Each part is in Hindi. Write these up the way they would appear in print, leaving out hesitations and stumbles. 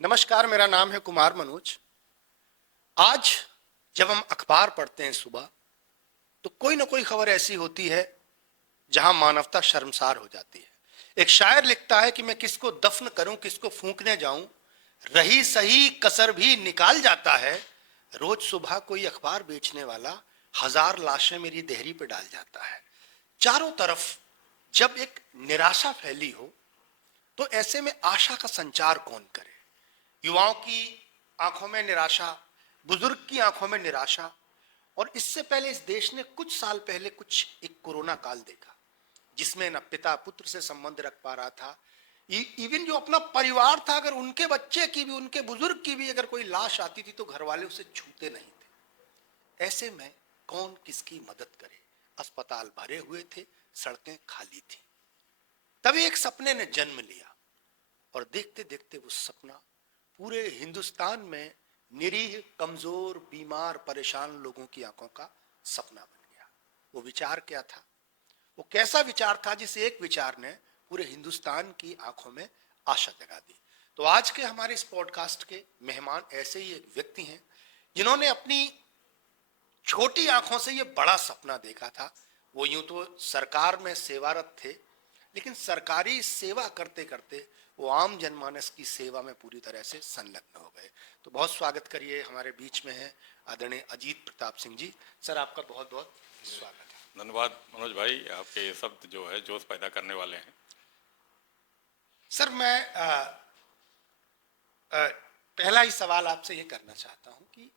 नमस्कार, मेरा नाम है कुमार मनोज। आज जब हम अखबार पढ़ते हैं सुबह, तो कोई ना कोई खबर ऐसी होती है जहां मानवता शर्मसार हो जाती है। एक शायर लिखता है कि मैं किसको दफन करूं, किसको फूंकने जाऊं, रही सही कसर भी निकाल जाता है। रोज सुबह कोई अखबार बेचने वाला हजार लाशें मेरी देहरी पे डाल जाता है। चारों तरफ जब एक निराशा फैली हो, तो ऐसे में आशा का संचार कौन करे? युवाओं की आंखों में निराशा, बुजुर्ग की आंखों में निराशा। और इससे पहले इस देश ने कुछ साल पहले कुछ एक कोरोना काल देखा, जिसमें न पिता पुत्र से संबंध रख पा रहा था। इवन जो अपना परिवार था, अगर उनके बच्चे की भी, उनके बुजुर्ग की भी अगर कोई लाश आती थी, तो घर वाले उसे छूते नहीं थे। ऐसे में कौन किसकी मदद करे? अस्पताल भरे हुए थे, सड़कें खाली थी। तभी एक सपने ने जन्म लिया, और देखते देखते वो सपना पूरे हिंदुस्तान में निरीह, कमजोर, बीमार, परेशान लोगों की आंखों का सपना बन गया। वो विचार क्या था? वो कैसा विचार था जिस एक विचार ने पूरे हिंदुस्तान की आंखों में आशा जगा दी? तो आज के हमारे इस पॉडकास्ट के मेहमान ऐसे ही एक व्यक्ति हैं, जिन्होंने अपनी छोटी आंखों से ये बड़ा सपना देखा था। वो यूं तो सरकार में सेवारत थे, लेकिन सरकारी सेवा करते करते वो आम जनमानस की सेवा में पूरी तरह से संलग्न हो गए। तो बहुत स्वागत करिए, हमारे बीच में है आदरणीय अजीत प्रताप सिंह जी। सर, आपका बहुत बहुत स्वागत है। धन्यवाद मनोज भाई, आपके ये शब्द जो है जोश पैदा करने वाले हैं। सर, मैं पहला ही सवाल आपसे ये करना चाहता हूं कि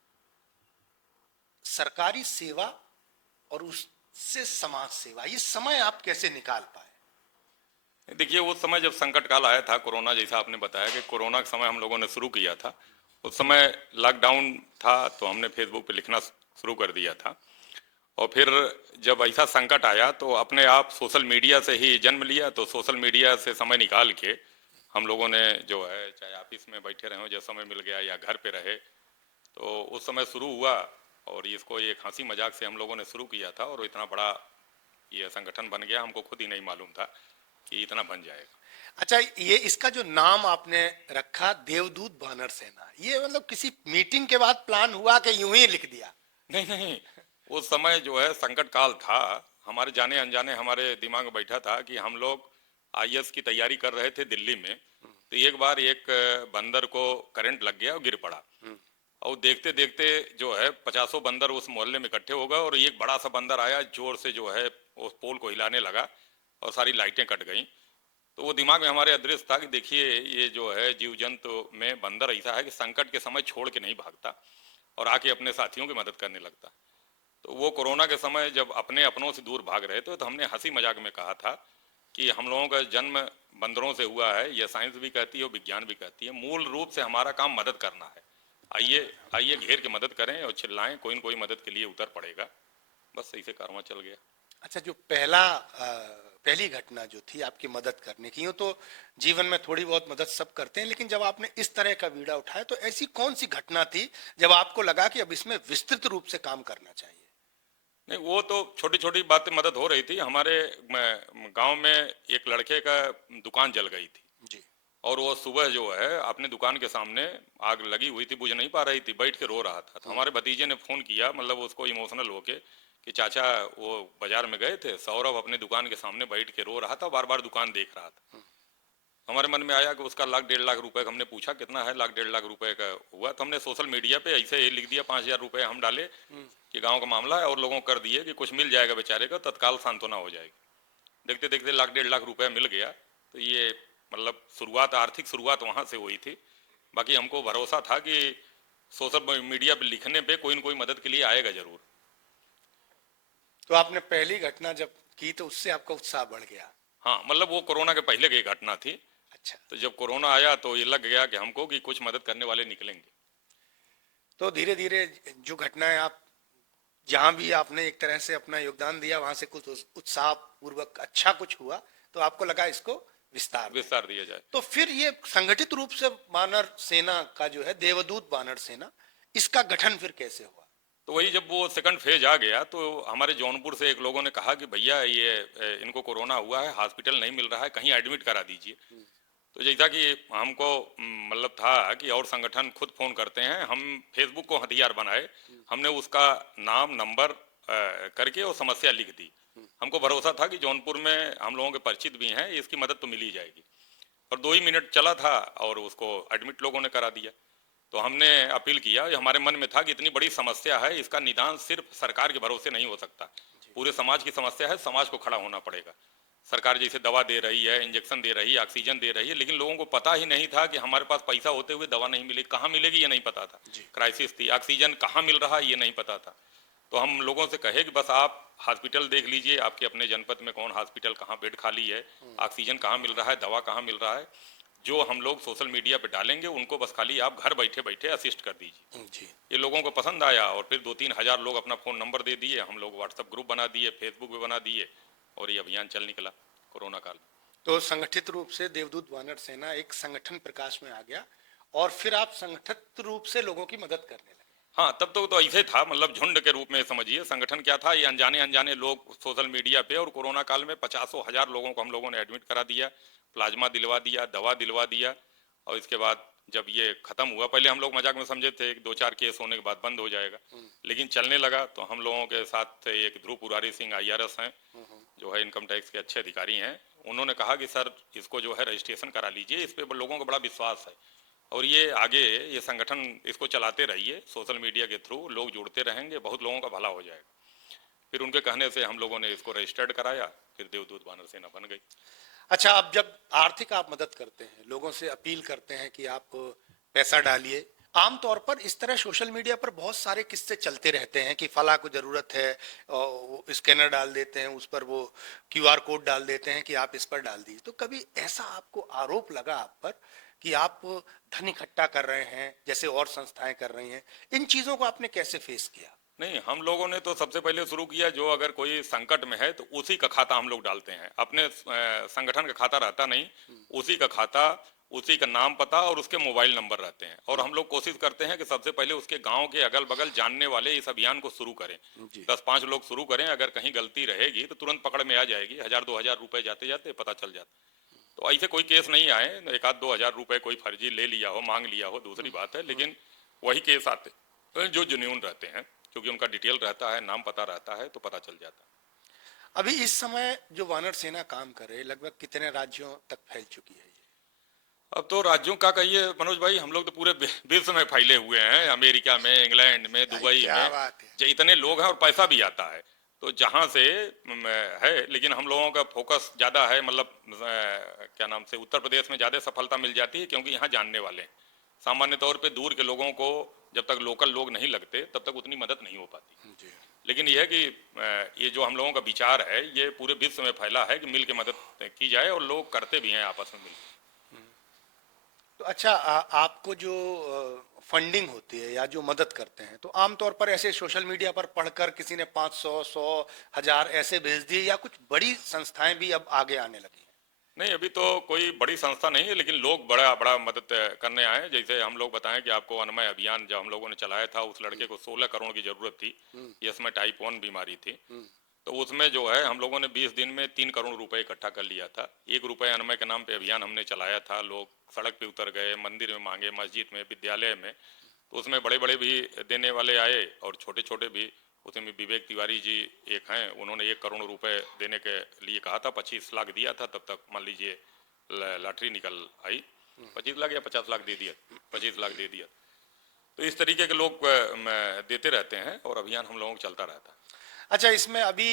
सरकारी सेवा और उससे समाज सेवा, ये समय आप कैसे निकाल पाए? देखिए, वो समय जब संकट काल आया था, कोरोना, जैसा आपने बताया कि कोरोना के समय हम लोगों ने शुरू किया था। उस समय लॉकडाउन था, तो हमने फेसबुक पे लिखना शुरू कर दिया था। और फिर जब ऐसा संकट आया तो अपने आप सोशल मीडिया से ही जन्म लिया। तो सोशल मीडिया से समय निकाल के हम लोगों ने जो है, चाहे ऑफिस में बैठे रहे, जब समय मिल गया, या घर पे रहे, तो उस समय शुरू हुआ। और इसको एक हंसी मजाक से हम लोगों ने शुरू किया था, और इतना बड़ा ये संगठन बन गया, हमको खुद ही नहीं मालूम था कि इतना बन जाएगा। अच्छा, ये इसका जो नाम आपने रखा देवदूत वानर सेना, ये मतलब किसी मीटिंग के बाद प्लान हुआ कि यूं ही लिख दिया? नहीं नहीं, उस समय जो है संकट काल था, हमारे जाने अनजाने हमारे दिमाग में बैठा था कि हम लोग आईएएस की तैयारी कर रहे थे दिल्ली में। तो एक बार एक बंदर को करंट लग गया और गिर पड़ा। और देखते देखते जो है 50 बंदर उस मोहल्ले में इकट्ठे हो गए, और एक बड़ा सा बंदर आया, जोर से जो है उस पोल को हिलाने लगा, और सारी लाइटें कट गईं। तो वो दिमाग में हमारे अदृश्य था कि देखिए, ये जो है जीव जंतु में बंदर ऐसा है कि संकट के समय छोड़ के नहीं भागता, और आके अपने साथियों की मदद करने लगता। तो वो कोरोना के समय जब अपने अपनों से दूर भाग रहे थे, तो हमने हंसी मजाक में कहा था कि हम लोगों का जन्म बंदरों से हुआ है। यह साइंस भी कहती है और विज्ञान भी कहती है। मूल रूप से हमारा काम मदद करना है। आइए आइए घेर के मदद करें और चिल्लाएं, कोई न कोई मदद के लिए उतर पड़ेगा। बस ऐसे कारवां चल गया। अच्छा, जो पहली घटना जो थी आपकी मदद करने की, यूं तो जीवन में थोड़ी बहुत मदद सब करते हैं, लेकिन जब आपने इस तरह का बीड़ा उठाया, तो ऐसी कौन सी घटना थी जब आपको लगा कि अब इसमें विस्तृत रूप से काम करना चाहिए? नहीं, वो तो छोटी छोटी बातें मदद हो रही थी। हमारे गांव में एक लड़के का दुकान जल गई थी, जी। और वो सुबह जो है अपने दुकान के सामने आग लगी हुई थी, बुझ नहीं पा रही थी, बैठ के रो रहा था। तो हमारे भतीजे ने फोन किया, मतलब उसको इमोशनल होके, कि चाचा वो बाजार में गए थे, सौरभ अपने दुकान के सामने बैठ के रो रहा था, बार बार दुकान देख रहा था। हमारे मन में आया कि उसका लाख 1.5 लाख रुपए, हमने पूछा कितना है, लाख 1.5 लाख रुपए का हुआ। तो हमने सोशल मीडिया पे ऐसे ही लिख दिया, 5,000 रुपए हम डाले कि गांव का मामला है, और लोगों को कर दिए कि कुछ मिल जाएगा बेचारे का, तत्काल सांत्वना हो जाएगी। देखते देखते लाख 1.5 लाख रुपया मिल गया। तो ये मतलब शुरुआत, आर्थिक शुरुआत वहां से हुई थी। बाकी हमको भरोसा था कि सोशल मीडिया पे लिखने पे कोई न कोई मदद के लिए आएगा जरूर। तो आपने पहली घटना जब की, तो उससे आपका उत्साह बढ़ गया? हाँ, मतलब वो कोरोना के पहले की घटना थी। अच्छा। तो जब कोरोना आया तो ये लग गया कि हमको कि कुछ मदद करने वाले निकलेंगे। तो धीरे धीरे जो घटनाएं, आप जहां भी आपने एक तरह से अपना योगदान दिया, वहां से कुछ उत्साह पूर्वक अच्छा कुछ हुआ, तो आपको लगा इसको विस्तार दें। विस्तार दिया जाए। तो फिर ये संगठित रूप से वानर सेना का जो है, देवदूत वानर सेना, इसका गठन फिर कैसे हुआ? तो वही जब वो सेकंड फेज आ गया, तो हमारे जौनपुर से एक लोगों ने कहा कि भैया, ये इनको कोरोना हुआ है, हॉस्पिटल नहीं मिल रहा है, कहीं एडमिट करा दीजिए। तो जैसा कि हमको मतलब था कि और संगठन खुद फोन करते हैं, हम फेसबुक को हथियार बनाए, हमने उसका नाम नंबर करके और समस्या लिख दी। हमको भरोसा था कि जौनपुर में हम लोगों के परिचित भी हैं, इसकी मदद तो मिल ही जाएगी। और 2 ही मिनट चला था और उसको एडमिट लोगों ने करा दिया। तो हमने अपील किया, ये हमारे मन में था कि इतनी बड़ी समस्या है, इसका निदान सिर्फ सरकार के भरोसे नहीं हो सकता, पूरे समाज की समस्या है, समाज को खड़ा होना पड़ेगा। सरकार जैसे दवा दे रही है, इंजेक्शन दे रही है, ऑक्सीजन दे रही है, लेकिन लोगों को पता ही नहीं था कि हमारे पास पैसा होते हुए दवा नहीं मिलेगी, कहाँ मिलेगी ये नहीं पता था। क्राइसिस थी, ऑक्सीजन कहाँ मिल रहा है ये नहीं पता था। तो हम लोगों से कहे कि बस आप हॉस्पिटल देख लीजिए, आपके अपने जनपद में कौन हॉस्पिटल कहाँ बेड खाली है, ऑक्सीजन कहाँ मिल रहा है, दवा कहाँ मिल रहा है, जो हम लोग सोशल मीडिया पे डालेंगे उनको बस खाली आप घर बैठे बैठे असिस्ट कर दीजिए। जी। ये लोगों को पसंद आया और फिर 2-3 हजार लोग अपना फ़ोन नंबर दे दिए, हम लोग व्हाट्सएप ग्रुप बना दिए, फेसबुक पे बना दिए और ये अभियान चल निकला कोरोना काल में। तो संगठित रूप से देवदूत वानर सेना एक संगठन प्रकाश में आ गया और फिर आप संगठित रूप से लोगों की मदद करने लगे। हाँ, तब तो ऐसे था, मतलब झुंड के रूप में समझिए। संगठन क्या था, ये अनजाने अनजाने लोग सोशल मीडिया पे, और कोरोना काल में पचासों हजार लोगों को हम लोगों ने एडमिट करा दिया, प्लाज्मा दिलवा दिया, दवा दिलवा दिया। और इसके बाद जब ये खत्म हुआ, पहले हम लोग मजाक में समझे थे कि 2-4 केस होने के बाद बंद हो जाएगा, लेकिन चलने लगा। तो हम लोगों के साथ एक ध्रुव पुरारी सिंह IRS हैं, जो है इनकम टैक्स के अच्छे अधिकारी हैं। उन्होंने कहा कि सर इसको जो है रजिस्ट्रेशन करा लीजिए, इस पे लोगों को बड़ा विश्वास है और ये आगे ये संगठन इसको चलाते रहिए, सोशल मीडिया के थ्रू लोग जुड़ते रहेंगे, बहुत लोगों का भला हो जाएगा। फिर उनके कहने से हम लोगों ने इसको रजिस्टर्ड कराया, फिर देवदूत वानर सेना बन गई। अच्छा, अब जब आर्थिक आप मदद करते हैं, लोगों से अपील करते हैं कि आप पैसा डालिए, आमतौर पर इस तरह सोशल मीडिया पर बहुत सारे किस्से चलते रहते हैं कि फला को जरूरत है और वो स्कैनर डाल देते हैं, उस पर वो QR कोड डाल देते हैं कि आप इस पर डाल दीजिए। तो कभी ऐसा आपको आरोप लगा आप पर कि आप धन इकट्ठा कर रहे हैं जैसे और संस्थाएं कर रही हैं? इन चीजों को आपने कैसे फेस किया? नहीं, हम लोगों ने तो सबसे पहले शुरू किया, जो अगर कोई संकट में है तो उसी का खाता हम लोग डालते हैं, अपने संगठन का खाता रहता नहीं, उसी का खाता, उसी का नाम पता और उसके मोबाइल नंबर रहते हैं। और हम लोग कोशिश करते हैं कि सबसे पहले उसके गांव के अगल बगल जानने वाले इस अभियान को शुरू करें। जी। 10-5 लोग शुरू करें, अगर कहीं गलती रहेगी तो तुरंत पकड़ में आ जाएगी, 1000-2000 रुपए जाते जाते पता चल जाता। तो ऐसे कोई केस नहीं आए, 1-2 हजार रुपए कोई फर्जी ले लिया हो, मांग लिया हो, दूसरी बात है, लेकिन वही केस आते जो जेन्युइन रहते हैं, क्योंकि उनका डिटेल रहता है, नाम पता रहता है, तो पता चल जाता है। अभी इस समय जो वानर सेना काम कर रहे हैं, लगभग कितने राज्यों तक फैल चुकी है ये? अब तो राज्यों का कहिए मनोज भाई, हम लोग तो पूरे विश्व में फैले हुए हैं, अमेरिका में, इंग्लैंड में, दुबई क्या में, बात है। जो इतने लोग हैं और पैसा भी आता है। तो जहाँ से है, लेकिन हम लोगों का फोकस ज़्यादा है, मतलब क्या नाम से, उत्तर प्रदेश में ज़्यादा सफलता मिल जाती है, क्योंकि यहाँ जानने वाले हैं। सामान्य तौर पे दूर के लोगों को जब तक लोकल लोग नहीं लगते तब तक उतनी मदद नहीं हो पाती। जी। लेकिन यह है कि ये जो हम लोगों का विचार है, ये पूरे विश्व में फैला है कि मिल के मदद की जाए, और लोग करते भी हैं आपस में मिल। तो अच्छा, आपको जो फंडिंग होती है या जो मदद करते हैं, तो आमतौर पर ऐसे सोशल मीडिया पर पढ़कर किसी ने 500, 100, 1000 ऐसे भेज दिए, या कुछ बड़ी संस्थाएं भी अब आगे आने लगी हैं? नहीं, अभी तो कोई बड़ी संस्था नहीं है, लेकिन लोग बड़ा बड़ा मदद करने आए हैं। जैसे हम लोग बताएं कि आपको अन्नमय अभियान जब हम लोगों ने चलाया था, उस लड़के को 16 करोड़ की जरूरत थी, जिसमें टाइप 1 बीमारी थी। तो उसमें जो है हम लोगों ने 20 दिन में 3 करोड़ रुपए इकट्ठा कर लिया था। 1 रुपए अन्नमय के नाम पे अभियान हमने चलाया था, लोग सड़क पे उतर गए, मंदिर में मांगे, मस्जिद में, विद्यालय में। तो उसमें बड़े बड़े भी देने वाले आए और छोटे छोटे भी। उसमें विवेक तिवारी जी एक हैं, उन्होंने 1 करोड़ रुपए देने के लिए कहा था, 25 लाख दिया था। तब तक मान लीजिए लॉटरी निकल आई, 25 लाख या 50 लाख दे दिया, 25 लाख दे दिया। तो इस तरीके के लोग देते रहते हैं और अभियान हम लोगों को चलता रहता है। अच्छा, इसमें अभी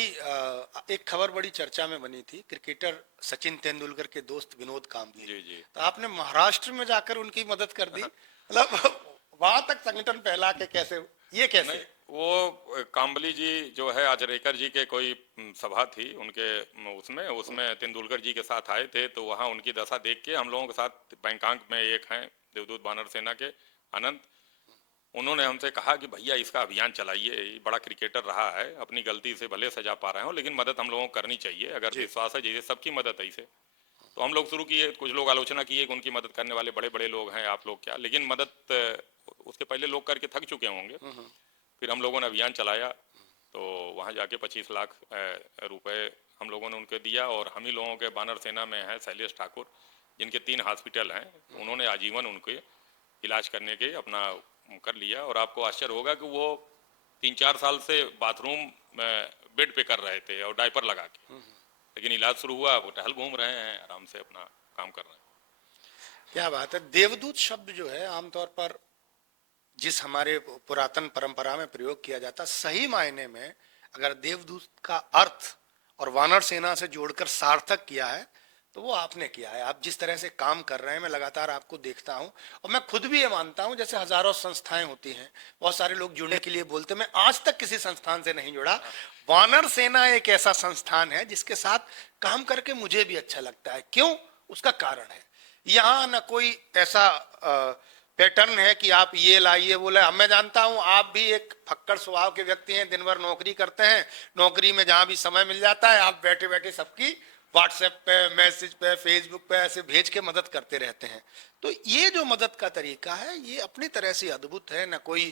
एक खबर बड़ी चर्चा में बनी थी, क्रिकेटर सचिन तेंदुलकर के दोस्त विनोद कांबली। जी जी। तो आपने महाराष्ट्र में जाकर उनकी मदद कर दी, मतलब वहां तक संगठन फैला के कैसे, ये कैसे? नहीं, वो काम्बली जी जो है, आचरेकर जी के कोई सभा थी उनके, उसमें उसमें तेंदुलकर जी के साथ आए थे। तो वहाँ उनकी दशा देख के हम लोगों के साथ बैंकॉक में एक हैं देवदूत वानर सेना के अनंत, उन्होंने हमसे कहा कि भैया इसका अभियान चलाइए, ये बड़ा क्रिकेटर रहा है, अपनी गलती से भले सजा पा रहे हो, लेकिन मदद हम लोगों को करनी चाहिए, अगर जी। विश्वास है जैसे सबकी मदद है इसे। तो हम लोग शुरू किए, कुछ लोग आलोचना किए कि उनकी मदद करने वाले बड़े बड़े लोग हैं, आप लोग क्या, लेकिन मदद उसके पहले लोग करके थक चुके होंगे। फिर हम लोगों ने अभियान चलाया, तो वहाँ जाके 25 लाख रुपए हम लोगों ने उनके दिया। और हम ही लोगों के बानर सेना में है शैलेश ठाकुर, जिनके 3 हॉस्पिटल हैं, उन्होंने आजीवन उनके इलाज करने के अपना कर लिया। और आपको आश्चर्य होगा कि वो 3-4 साल से बाथरूम बेड पे कर रहे थे और डायपर लगा के, लेकिन इलाज शुरू हुआ, वो टहल घूम रहे हैं, आराम से अपना काम कर रहे हैं। क्या बात है। देवदूत शब्द जो है आमतौर पर जिस हमारे पुरातन परंपरा में प्रयोग किया जाता, सही मायने में अगर देवदूत का अर्थ और वानर सेना से जोड़कर सार्थक किया है तो वो आपने किया है। आप जिस तरह से काम कर रहे हैं, मैं लगातार आपको देखता हूं और मैं खुद भी ये मानता हूं, जैसे हजारों संस्थाएं होती हैं, बहुत सारे लोग जुड़ने के लिए बोलते हैं, मैं आज तक किसी संस्थान से नहीं जुड़ा। वानर सेना एक ऐसा संस्थान है जिसके साथ काम करके मुझे भी अच्छा लगता है। क्यों? उसका कारण है, यहाँ न कोई ऐसा पैटर्न है कि आप ये लाइए वो लाइए। मैं जानता हूं आप भी एक फक्कड़ स्वभाव के व्यक्ति हैं, दिन भर नौकरी करते हैं, नौकरी में जहां भी समय मिल जाता है आप बैठे बैठे सबकी व्हाट्सएप पे, मैसेज पे, फेसबुक पे ऐसे भेज के मदद करते रहते हैं। तो ये जो मदद का तरीका है ये अपनी तरह से अद्भुत है। न कोई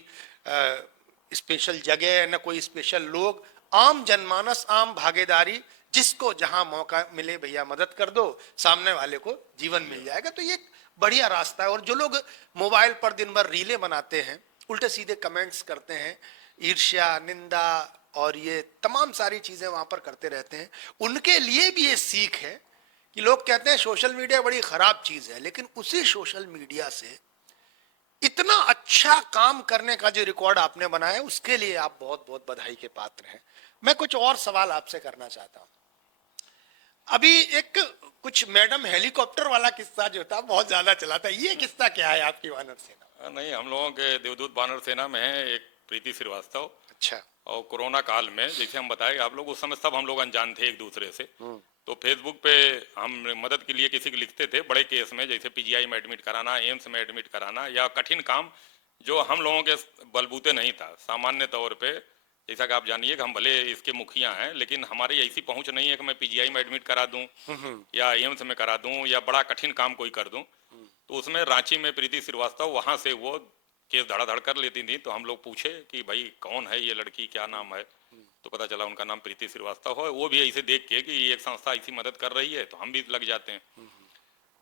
स्पेशल जगह, न कोई स्पेशल लोग, आम जनमानस, आम भागीदारी, जिसको जहां मौका मिले भैया मदद कर दो, सामने वाले को जीवन मिल जाएगा। तो ये बढ़िया रास्ता है। और जो लोग मोबाइल पर दिन भर रीलें बनाते हैं, उल्टे सीधे कमेंट्स करते हैं, ईर्ष्या, निंदा और ये तमाम सारी चीजें वहां पर करते रहते हैं, उनके लिए भी ये सीख है कि लोग कहते हैं सोशल मीडिया बड़ी खराब चीज है, लेकिन उसी सोशल मीडिया से इतना अच्छा काम करने का जो रिकॉर्ड आपने बनाया उसके लिए आप बहुत बहुत बधाई के पात्र हैं। मैं कुछ और सवाल आपसे करना चाहता हूं। अभी एक कुछ मैडम हेलीकॉप्टर वाला किस्सा जो था बहुत ज्यादा चला था, ये किस्सा क्या है आपकी वानर सेना? नहीं, हम लोगों के देवदूत वानर सेना में है एक प्रीति श्रीवास्तव। अच्छा। और कोरोना काल में जैसे हम बताए आप लोग, उस समय सब हम लोग अनजान थे एक दूसरे से, तो फेसबुक पे हम मदद के लिए किसी को लिखते थे बड़े केस में, जैसे पीजीआई में एडमिट कराना, एम्स में एडमिट कराना, या कठिन काम जो हम लोगों के बलबूते नहीं था। सामान्य तौर पे जैसा कि आप जानिए कि हम भले इसके मुखिया हैं, लेकिन हमारी ऐसी पहुंच नहीं है कि मैं पीजीआई में एडमिट करा दूं या एम्स में करा दूं या बड़ा कठिन काम कोई कर दूं। तो उसमें रांची में प्रीति श्रीवास्तव, वहां से वो केस धड़ाधड़ कर लेती थी। तो हम लोग पूछे कि भाई कौन है ये लड़की, क्या नाम है, तो पता चला उनका नाम प्रीति श्रीवास्तव है। वो भी ऐसे देख के कि ये एक संस्था ऐसी मदद कर रही है तो हम भी लग जाते हैं।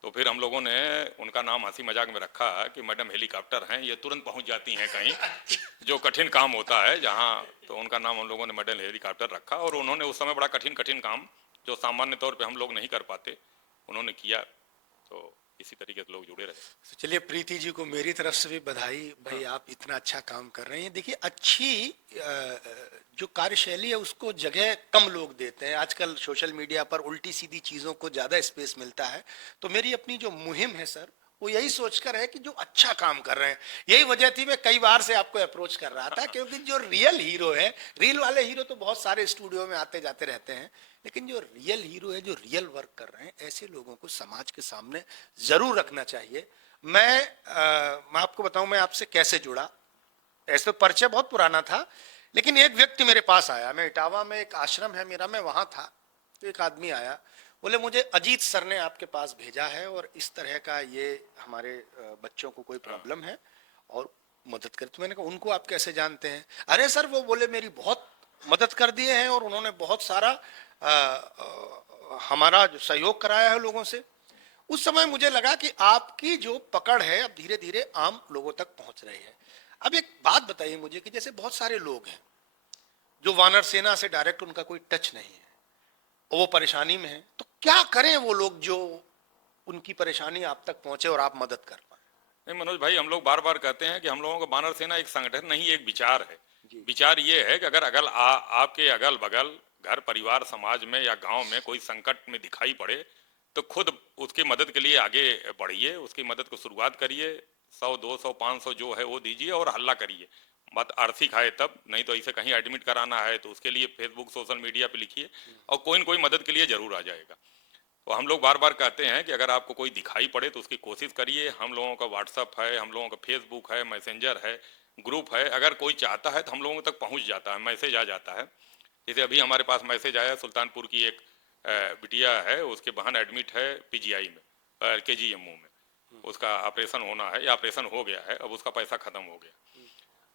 तो फिर हम लोगों ने उनका नाम हंसी मजाक में रखा कि मैडम हेलीकॉप्टर हैं, ये तुरंत पहुंच जाती हैं कहीं जो कठिन काम होता है जहां, तो उनका नाम हम लोगों ने मैडम हेलीकॉप्टर रखा। और उन्होंने उस समय बड़ा कठिन कठिन काम जो सामान्य तौर पे हम लोग नहीं कर पाते, उन्होंने किया। तो इसी तरीके से लोग जुड़े रहे। तो चलिए प्रीति जी को मेरी तरफ से भी बधाई भाई, आप इतना अच्छा काम कर रहे हैं। देखिए अच्छी जो कार्यशैली है उसको जगह कम लोग देते हैं। आजकल सोशल मीडिया पर उल्टी सीधी चीजों को ज्यादा स्पेस मिलता है। तो मेरी अपनी जो मुहिम है सर, वो यही सोचकर है कि जो अच्छा काम कर रहे हैं। यही वजह थी मैं कई बार से आपको अप्रोच कर रहा था, क्योंकि जो रियल हीरो है, रील वाले हीरो तो बहुत सारे स्टूडियो में आते जाते रहते हैं, लेकिन जो रियल हीरो है, जो रियल वर्क कर रहे हैं, ऐसे लोगों को समाज के सामने जरूर रखना चाहिए। मैं आपको बताऊं मैं आपसे कैसे जुड़ा। ऐसे तो परिचय बहुत पुराना था, लेकिन एक व्यक्ति मेरे पास आया। मैं इटावा में एक आश्रम है मेरा, मैं वहां था, तो एक आदमी आया, बोले मुझे अजीत सर ने आपके पास भेजा है और इस तरह का ये हमारे बच्चों को कोई प्रॉब्लम है और मदद कर। तो मैंने कहा उनको आप कैसे जानते हैं? अरे सर वो बोले मेरी बहुत मदद कर दिए हैं और उन्होंने बहुत सारा हमारा जो सहयोग कराया है लोगों से। उस समय मुझे लगा कि आपकी जो पकड़ है अब धीरे धीरे आम लोगों तक पहुंच रही है। अब एक बात बताइए मुझे कि जैसे बहुत सारे लोग हैं जो वानर सेना से डायरेक्ट उनका कोई टच नहीं है और वो परेशानी में है, तो क्या करें वो लोग जो उनकी परेशानी आप तक पहुंचे और आप मदद कर पाए? नहीं मनोज भाई, हम लोग बार बार कहते हैं कि हम लोगों को वानर सेना एक संगठन नहीं, एक विचार है। जी। विचार ये है कि अगर आपके अगल बगल घर परिवार समाज में या गांव में कोई संकट में दिखाई पड़े तो खुद उसकी मदद के लिए आगे बढ़िए, उसकी मदद को शुरुआत करिए। 100, 200, 500 जो है वो दीजिए और हल्ला करिए। बात आर्थिक है तब, नहीं तो ऐसे कहीं एडमिट कराना है तो उसके लिए फेसबुक सोशल मीडिया पे लिखिए और कोई न कोई मदद के लिए जरूर आ जाएगा। तो हम लोग बार बार कहते हैं कि अगर आपको कोई दिखाई पड़े तो उसकी कोशिश करिए। हम लोगों का व्हाट्सअप है, हम लोगों का फेसबुक है, मैसेंजर है, ग्रुप है। अगर कोई चाहता है तो हम लोगों तक पहुंच जाता है, मैसेज आ जाता है। जैसे अभी हमारे पास मैसेज आया, सुल्तानपुर की एक बिटिया है, उसके बहन एडमिट है पीजीआई में, केजीएमओ में, उसका ऑपरेशन होना है या ऑपरेशन हो गया है, अब उसका पैसा खत्म हो गया।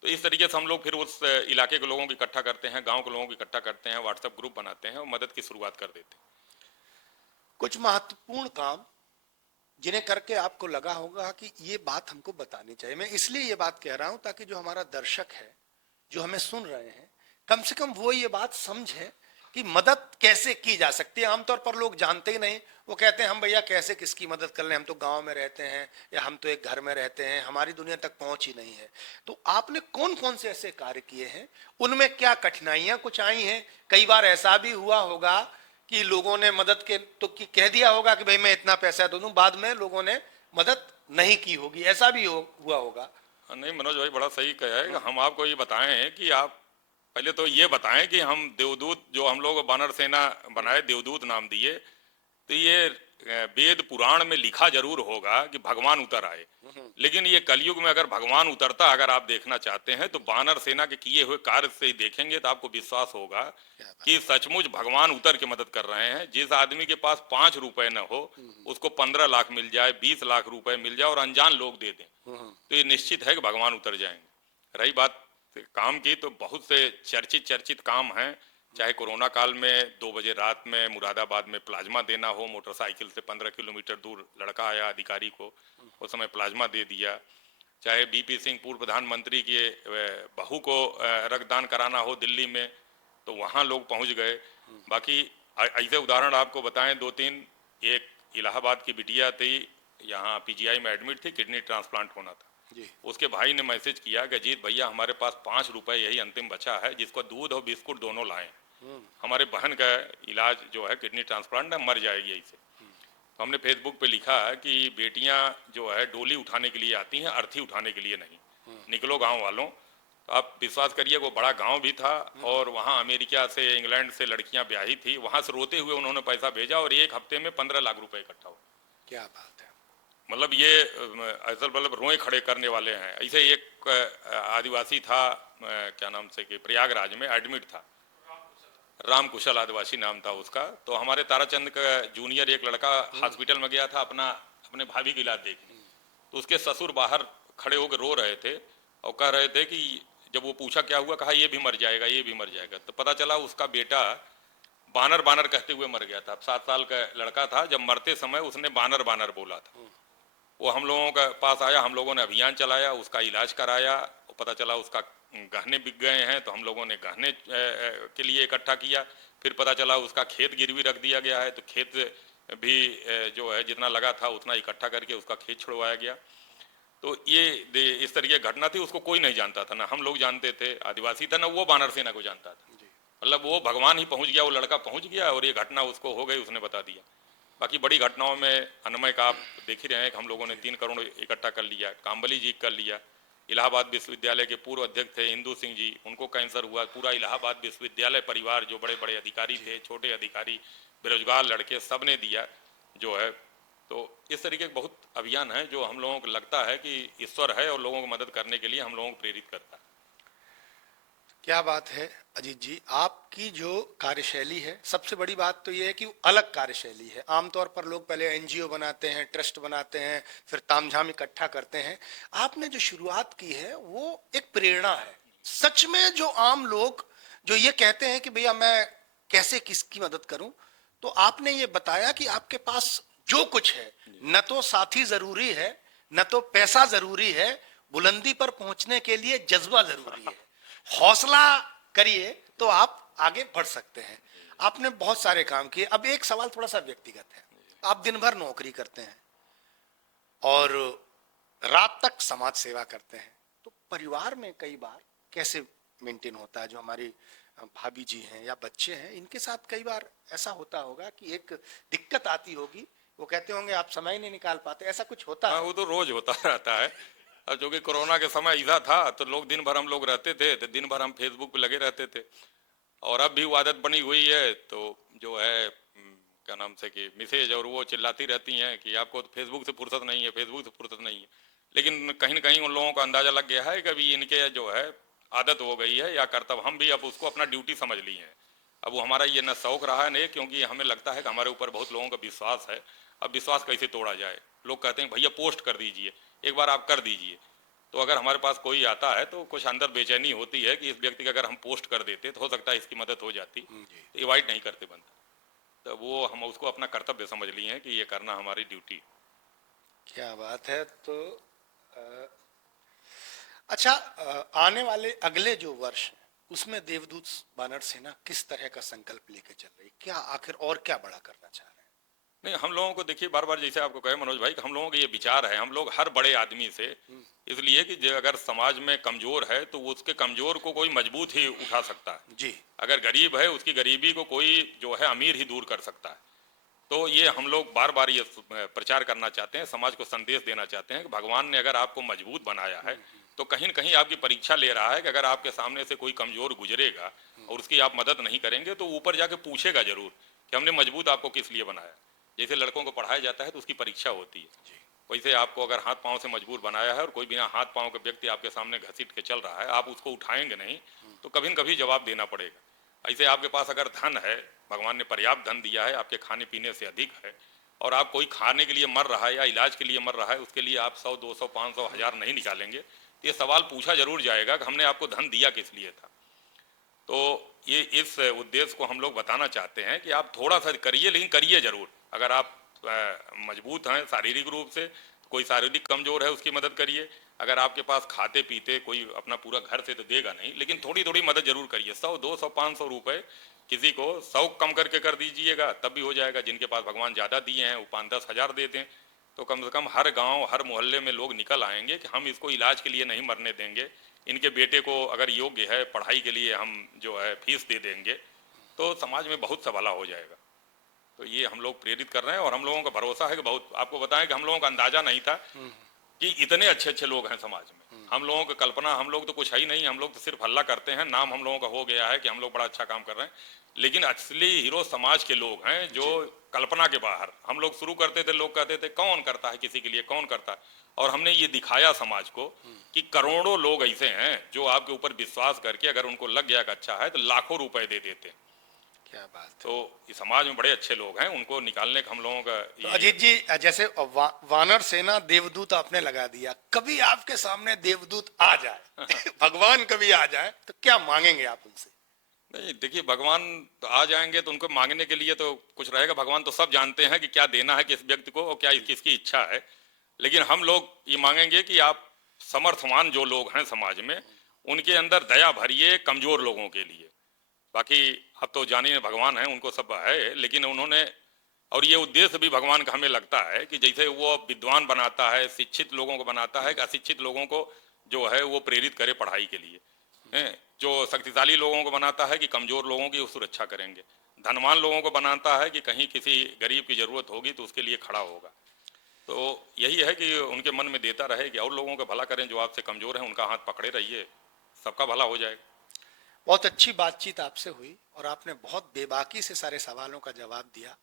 तो इस तरीके से हम लोग फिर उस इलाके के लोगों को इकट्ठा करते हैं, गांव के लोगों को इकट्ठा करते हैं, व्हाट्सएप ग्रुप बनाते हैं और मदद की शुरुआत कर देते हैं। कुछ महत्वपूर्ण काम जिन्हें करके आपको लगा होगा कि ये बात हमको बतानी चाहिए। मैं इसलिए ये बात कह रहा हूं ताकि जो हमारा दर्शक है, जो हमें सुन रहे हैं, कम से कम वो ये बात समझे कि मदद कैसे की जा सकती है। आमतौर पर लोग जानते ही नहीं, वो कहते हैं हम भैया कैसे किसकी मदद कर लें, हम तो गांव में रहते हैं या हम तो एक घर में रहते हैं, हमारी दुनिया तक पहुंच ही नहीं है। तो आपने कौन कौन से ऐसे कार्य किए हैं, उनमें क्या कठिनाइयां कुछ आई हैं? कई बार ऐसा भी हुआ होगा कि लोगों ने मदद के तो कह दिया होगा कि भाई मैं इतना पैसा दे दूं, बाद में लोगों ने मदद नहीं की होगी, ऐसा भी हुआ होगा। नहीं, मनोज भाई बड़ा सही कहा है कि हम आपको ये बताएं कि आप पहले तो ये बताएं कि हम देवदूत जो हम लोग वानर सेना बनाए, देवदूत नाम दिए, तो ये वेद पुराण में लिखा जरूर होगा कि भगवान उतर आए, लेकिन ये कलयुग में अगर भगवान उतरता अगर आप देखना चाहते हैं तो वानर सेना के किए हुए कार्य से ही देखेंगे तो आपको विश्वास होगा कि सचमुच भगवान उतर के मदद कर रहे हैं। जिस आदमी के पास 5 रुपए न हो उसको 15 लाख मिल जाए, 20 लाख रुपए मिल जाए और अनजान लोग दे दें, तो ये निश्चित है कि भगवान उतर जाएंगे। रही बात काम की, तो बहुत से चर्चित चर्चित काम हैं। चाहे कोरोना काल में 2 बजे रात में मुरादाबाद में प्लाज्मा देना हो, मोटरसाइकिल से 15 किलोमीटर दूर लड़का आया अधिकारी को, उस समय प्लाज्मा दे दिया। चाहे बीपी सिंह पूर्व प्रधानमंत्री के बहू को रक्तदान कराना हो दिल्ली में, तो वहाँ लोग पहुँच गए। बाकी ऐसे उदाहरण आपको बताएं 2-3। एक इलाहाबाद की बिटिया थी, यहाँ पीजीआई में एडमिट थी, किडनी ट्रांसप्लांट होना था जी। उसके भाई ने मैसेज किया कि अजीत भैया हमारे पास 5 रुपए यही अंतिम बचा है, जिसको दूध और बिस्कुट दोनों लाएं, हमारे बहन का इलाज जो है किडनी ट्रांसप्लांट मर जाएगी ऐसे। तो हमने फेसबुक पे लिखा है कि बेटियां जो है डोली उठाने के लिए आती हैं, अर्थी उठाने के लिए नहीं, निकलो गांव वालों। तो आप विश्वास करिए वो बड़ा गांव भी था और वहाँ अमेरिका से इंग्लैंड से लड़कियां ब्याही थी, वहाँ से रोते हुए उन्होंने पैसा भेजा और 1 हफ्ते में 15 लाख रुपए इकट्ठा हो। क्या बात है। मतलब ये असल मतलब रोए खड़े करने वाले हैं। ऐसे एक आदिवासी था, क्या नाम से कि प्रयागराज में एडमिट था, राम कुशल आदिवासी नाम था उसका। तो हमारे ताराचंद का जूनियर एक लड़का हॉस्पिटल में गया था अपने भाभी का इलाज देखने, तो उसके ससुर बाहर खड़े होकर रो रहे थे और कह रहे थे कि जब वो पूछा क्या हुआ, कहा ये भी मर जाएगा, ये भी मर जाएगा। तो पता चला उसका बेटा बानर बानर कहते हुए मर गया था। 7 साल का लड़का था, जब मरते समय उसने बानर बानर बोला था। वो हम लोगों के पास आया, हम लोगों ने अभियान चलाया, उसका इलाज कराया, पता चला उसका गहने बिक गए हैं, तो हम लोगों ने गहने के लिए इकट्ठा किया। फिर पता चला उसका खेत गिरवी रख दिया गया है, तो खेत भी जो है जितना लगा था उतना इकट्ठा करके उसका खेत छुड़वाया गया। तो ये इस तरीके की घटना थी। उसको कोई नहीं जानता था, ना हम लोग जानते थे, आदिवासी था, ना वो वानर सेना को जानता था। मतलब वो भगवान ही पहुंच गया, वो लड़का पहुंच गया और ये घटना उसको हो गई, उसने बता दिया। बाकी बड़ी घटनाओं में अनमय का आप देख ही रहे हैं कि हम लोगों ने 3 करोड़ इकट्ठा कर लिया, काम्बली जी कर लिया। इलाहाबाद विश्वविद्यालय के पूर्व अध्यक्ष थे इंदू सिंह जी, उनको कैंसर हुआ। पूरा इलाहाबाद विश्वविद्यालय परिवार जो बड़े बड़े अधिकारी थे, छोटे अधिकारी, बेरोजगार लड़के, सब ने दिया जो है। तो इस तरीके के बहुत अभियान हैं जो हम लोगों को लगता है कि ईश्वर है और लोगों को मदद करने के लिए हम लोगों को प्रेरित करता है। क्या बात है अजीत जी, आपकी जो कार्यशैली है, सबसे बड़ी बात तो ये है कि वो अलग कार्यशैली है। आमतौर पर लोग पहले एनजीओ बनाते हैं, ट्रस्ट बनाते हैं, फिर तामझाम इकट्ठा करते हैं। आपने जो शुरुआत की है वो एक प्रेरणा है। सच में जो आम लोग जो ये कहते हैं कि भैया मैं कैसे किसकी मदद करूं, तो आपने ये बताया कि आपके पास जो कुछ है, न तो साथी जरूरी है, न तो पैसा जरूरी है, बुलंदी पर पहुंचने के लिए जज्बा जरूरी है। हौसला करिए तो आप आगे बढ़ सकते हैं। आपने बहुत सारे काम किए। अब एक सवाल थोड़ा सा व्यक्तिगत है। आप दिन भर नौकरी करते हैं और रात तक समाज सेवा करते हैं, तो परिवार में कई बार कैसे मेंटेन होता है? जो हमारी भाभी जी हैं या बच्चे हैं, इनके साथ कई बार ऐसा होता होगा कि एक दिक्कत आती होगी, वो कहते होंगे आप समय नहीं निकाल पाते, ऐसा कुछ होता हाँ, है? वो तो रोज होता रहता है। और जो कि कोरोना के समय ऐसा था तो लोग दिन भर हम लोग रहते थे, तो दिन भर हम फेसबुक पे लगे रहते थे। और अब भी वो आदत बनी हुई है, तो जो है क्या नाम से कि मिसेज और वो चिल्लाती रहती हैं कि आपको तो फेसबुक से फुर्सत नहीं है, फेसबुक से फुर्सत नहीं है। लेकिन कहीं ना कहीं उन लोगों को अंदाजा लग गया है कि अभी इनके जो है आदत हो गई है या कर्तव्य, हम भी अब उसको अपना ड्यूटी समझ ली है। अब वो हमारा ये न शौक रहा है नहीं, क्योंकि हमें लगता है कि हमारे ऊपर बहुत लोगों का विश्वास है। अब विश्वास कैसे तोड़ा जाए? लोग कहते हैं भैया पोस्ट कर दीजिए, एक बार आप कर दीजिए। तो अगर हमारे पास कोई आता है तो कुछ अंदर बेचैनी होती है कि इस व्यक्ति का अगर हम पोस्ट कर देते तो हो सकता है इसकी मदद हो जाती। तो एवॉइड नहीं करते बनता, तो वो हम उसको अपना कर्तव्य समझ लिए हैं कि ये करना हमारी ड्यूटी। क्या बात है। तो अ, अच्छा, आने वाले अगले जो वर्ष हैं, उसमें देवदूत वानर सेना किस तरह का संकल्प लेके चल रही है, क्या आखिर और क्या बड़ा करना चाह रहे नहीं, हम लोगों को देखिए, बार बार जैसे आपको कहे मनोज भाई कि हम लोगों का ये विचार है, हम लोग हर बड़े आदमी से इसलिए कि जो अगर समाज में कमजोर है तो उसके कमजोर को कोई मजबूत ही उठा सकता है। हैं? जी। अगर गरीब है उसकी गरीबी को कोई जो है अमीर ही दूर कर सकता है। तो ये हम लोग बार बार ये प्रचार करना चाहते हैं, समाज को संदेश देना चाहते हैं कि भगवान ने अगर आपको मजबूत बनाया है तो कहीं न कहीं आपकी परीक्षा ले रहा है कि अगर आपके सामने से कोई कमजोर गुजरेगा और उसकी आप मदद नहीं करेंगे तो ऊपर जाके पूछेगा जरूर कि हमने मजबूत आपको किस लिए बनाया। जैसे लड़कों को पढ़ाया जाता है तो उसकी परीक्षा होती है, वैसे आपको अगर हाथ पांव से मजबूर बनाया है और कोई बिना हाथ पांव के व्यक्ति आपके सामने घसीट के चल रहा है, आप उसको उठाएंगे नहीं तो कभी न कभी जवाब देना पड़ेगा। ऐसे आपके पास अगर धन है, भगवान ने पर्याप्त धन दिया है, आपके खाने पीने से अधिक है, और आप कोई खाने के लिए मर रहा है या इलाज के लिए मर रहा है, उसके लिए आप 100, 200, 500, 1000 नहीं निकालेंगे, तो ये सवाल पूछा जरूर जाएगा कि हमने आपको धन दिया किस लिए था। तो ये इस उद्देश्य को हम लोग बताना चाहते हैं कि आप थोड़ा सा करिए, लेकिन करिए जरूर। अगर आप मजबूत हैं शारीरिक रूप से तो कोई शारीरिक कमजोर है उसकी मदद करिए। अगर आपके पास खाते पीते कोई अपना पूरा घर से तो देगा नहीं, लेकिन थोड़ी थोड़ी मदद जरूर करिए। 100, 200, 500 रुपए किसी को 100 कम करके कर दीजिएगा तब भी हो जाएगा। जिनके पास भगवान ज़्यादा दिए हैं वो 5-10 हज़ार दे दें, तो कम से कम हर गांव हर मोहल्ले में लोग निकल आएंगे कि हम इसको इलाज के लिए नहीं मरने देंगे, इनके बेटे को अगर योग्य है पढ़ाई के लिए हम जो है फीस दे देंगे, तो समाज में बहुत सा भला हो जाएगा। तो ये हम लोग प्रेरित कर रहे हैं और हम लोगों का भरोसा है कि बहुत, आपको बताएं कि हम लोगों का अंदाजा नहीं था कि इतने अच्छे अच्छे लोग हैं समाज में। हम लोगों की कल्पना, हम लोग तो कुछ है ही नहीं, हम लोग तो सिर्फ हल्ला करते हैं, नाम हम लोगों का हो गया है कि हम लोग बड़ा अच्छा काम कर रहे हैं, लेकिन असली हीरो समाज के लोग हैं जो कल्पना के बाहर। हम लोग शुरू करते थे, लोग कहते थे कौन करता है किसी के लिए, कौन करता है, और हमने ये दिखाया समाज को कि करोड़ों लोग ऐसे हैं जो आपके ऊपर विश्वास करके अगर उनको लग गया कि अच्छा है तो लाखों रुपए दे देते हैं। क्या बात है। तो इस समाज में बड़े अच्छे लोग हैं, उनको निकालने का हम लोगों का तो ये। अजीत जी, जैसे वानर सेना देवदूत आपने लगा दिया, कभी आपके सामने देवदूत आ जाए भगवान कभी आ जाए तो क्या मांगेंगे आप उनसे? नहीं देखिए, भगवान तो आ जाएंगे तो उनको मांगने के लिए तो कुछ रहेगा। भगवान तो सब जानते हैं कि क्या देना है किस व्यक्ति को और क्या किसकी इच्छा है, लेकिन हम लोग ये मांगेंगे कि आप समर्थवान जो लोग हैं समाज में उनके अंदर दया भरिए कमजोर लोगों के लिए। बाकी अब तो जानिए भगवान है, उनको सब है, लेकिन उन्होंने, और ये उद्देश्य भी भगवान का हमें लगता है कि जैसे वो विद्वान बनाता है, शिक्षित लोगों को बनाता है, कि अशिक्षित लोगों को जो है वो प्रेरित करे पढ़ाई के लिए, हैं? जो शक्तिशाली लोगों को बनाता है कि कमजोर लोगों की सुरक्षा करेंगे, धनवान लोगों को बनाता है कि कहीं किसी गरीब की जरूरत होगी तो उसके लिए खड़ा होगा। तो यही है कि उनके मन में देता रहे कि और लोगों का भला करें, जो आपसे कमजोर हैं उनका हाथ पकड़े रहिए, सबका भला हो जाएगा। बहुत अच्छी बातचीत आपसे हुई और आपने बहुत बेबाकी से सारे सवालों का जवाब दिया।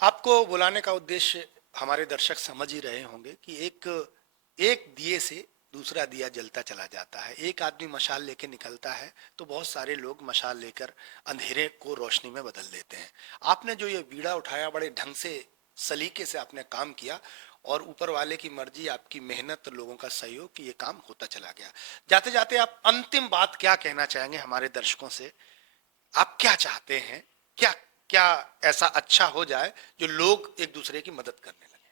आपको बुलाने का उद्देश्य हमारे दर्शक समझ ही रहे होंगे कि एक एक दिए से दूसरा दिया जलता चला जाता है। एक आदमी मशाल लेके निकलता है तो बहुत सारे लोग मशाल लेकर अंधेरे को रोशनी में बदल देते हैं। आपने जो ये बीड़ा उठाया, बड़े ढंग से सलीके से आपने काम किया और ऊपर वाले की मर्जी, आपकी मेहनत, लोगों का सहयोग कि ये काम होता चला गया। जाते जाते आप अंतिम बात क्या कहना चाहेंगे हमारे दर्शकों से? आप क्या चाहते हैं, क्या क्या ऐसा अच्छा हो जाए जो लोग एक दूसरे की मदद करने लगे?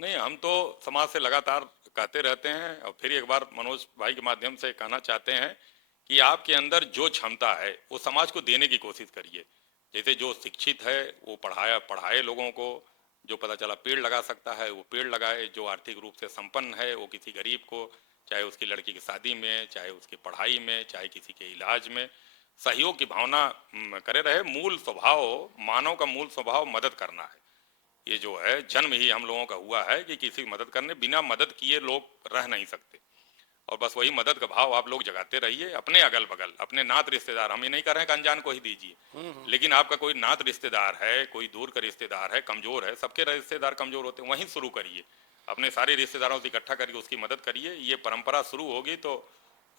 नहीं, हम तो समाज से लगातार कहते रहते हैं और फिर एक बार मनोज भाई के माध्यम से कहना चाहते हैं कि आपके अंदर जो क्षमता है वो समाज को देने की कोशिश करिए। जैसे जो शिक्षित है वो पढ़ाया पढ़ाए लोगों को, जो पता चला पेड़ लगा सकता है वो पेड़ लगाए, जो आर्थिक रूप से संपन्न है वो किसी गरीब को, चाहे उसकी लड़की की शादी में, चाहे उसकी पढ़ाई में, चाहे किसी के इलाज में, सहयोग की भावना करे रहे। मूल स्वभाव, मानव का मूल स्वभाव मदद करना है। ये जो है जन्म ही हम लोगों का हुआ है कि किसी की मदद करने, बिना मदद किए लोग रह नहीं सकते। और बस वही मदद का भाव आप लोग जगाते रहिए। अपने अगल बगल, अपने नात रिश्तेदार, हम ये नहीं कर रहे हैं कि अनजान को ही दीजिए, लेकिन आपका कोई नात रिश्तेदार है, कोई दूर का रिश्तेदार है, कमजोर है, सबके रिश्तेदार कमजोर होते हैं, वहीं शुरू करिए। अपने सारे रिश्तेदारों से इकट्ठा करके उसकी मदद करिए। ये परंपरा शुरू होगी तो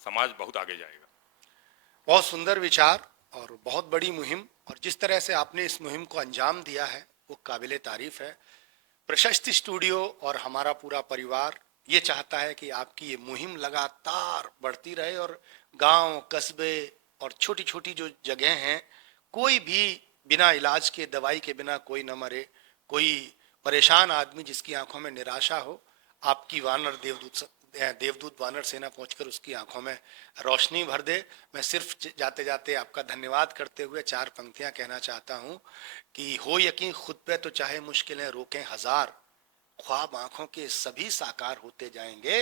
समाज बहुत आगे जाएगा। बहुत सुंदर विचार और बहुत बड़ी मुहिम, और जिस तरह से आपने इस मुहिम को अंजाम दिया है वो काबिले तारीफ है। प्रशस्ति स्टूडियो और हमारा पूरा परिवार ये चाहता है कि आपकी ये मुहिम लगातार बढ़ती रहे और गांव, कस्बे और छोटी छोटी जो जगह हैं, कोई भी बिना इलाज के, दवाई के बिना कोई न मरे, कोई परेशान आदमी जिसकी आंखों में निराशा हो, आपकी वानर देवदूत वानर सेना पहुंचकर उसकी आंखों में रोशनी भर दे। मैं सिर्फ जाते जाते आपका धन्यवाद करते हुए 4 पंक्तियां कहना चाहता हूं कि हो यकीन खुद पे तो चाहे मुश्किलें रोकें हजार, ख्वाब आंखों के सभी साकार होते जाएंगे,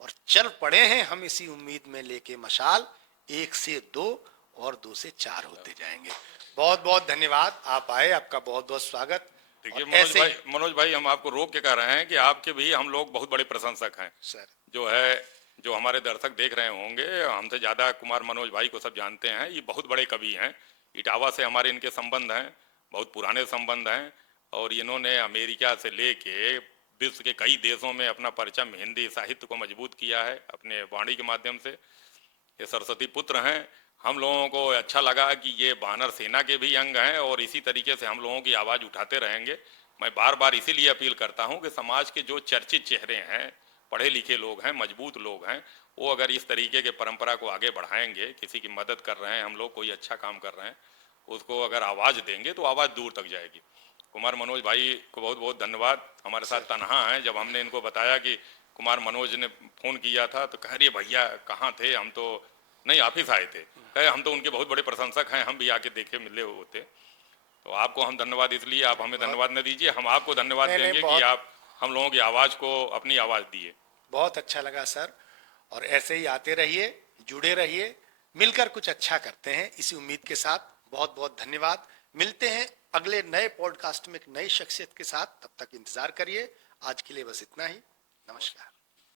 और चल पड़े हैं हम इसी उम्मीद में लेके मशाल, 1 से 2 और 2 से 4 होते जाएंगे। बहुत बहुत धन्यवाद, आप आए, आपका बहुत बहुत स्वागत। देखिए और ऐसे ही मनोज भाई हम आपको रोक के कह रहे हैं कि आपके भी हम लोग बहुत बड़े प्रशंसक हैं। सर, जो हमारे दर्शक देख रहे होंगे, हमसे ज्यादा कुमार मनोज भाई को सब जानते हैं। ये बहुत बड़े कवि हैं। इटावा से हमारे इनके संबंध हैं, बहुत पुराने संबंध हैं, और इन्होंने अमेरिका से लेके विश्व के कई देशों में अपना परचम हिंदी साहित्य को मजबूत किया है अपने वाणी के माध्यम से। ये सरस्वती पुत्र हैं। हम लोगों को अच्छा लगा कि ये वानर सेना के भी अंग हैं, और इसी तरीके से हम लोगों की आवाज़ उठाते रहेंगे। मैं बार बार इसीलिए अपील करता हूं कि समाज के जो चर्चित चेहरे हैं, पढ़े लिखे लोग हैं, मजबूत लोग हैं, वो अगर इस तरीके के परंपरा को आगे बढ़ाएंगे, किसी की मदद कर रहे हैं हम लोग, कोई अच्छा काम कर रहे हैं, उसको अगर आवाज़ देंगे तो आवाज़ दूर तक जाएगी। कुमार मनोज भाई को बहुत बहुत धन्यवाद। हमारे साथ तनहा हैं। जब हमने इनको बताया कि कुमार मनोज ने फ़ोन किया था तो कह रही भैया कहाँ थे, हम तो नहीं ऑफिस आए थे। कहे हम तो उनके बहुत बड़े प्रशंसक हैं, हम भी आके देखे मिले होते। तो आपको हम धन्यवाद, इसलिए आप हमें धन्यवाद न दीजिए, हम आपको धन्यवाद देंगे कि आप हम लोगों की आवाज़ को अपनी आवाज़ दिए। बहुत अच्छा लगा सर, और ऐसे ही आते रहिए, जुड़े रहिए, मिलकर कुछ अच्छा करते हैं, इसी उम्मीद के साथ बहुत बहुत धन्यवाद। मिलते हैं अगले नए पॉडकास्ट में एक नई शख्सियत के साथ, तब तक इंतजार करिए। आज के लिए बस इतना ही। नमस्कार।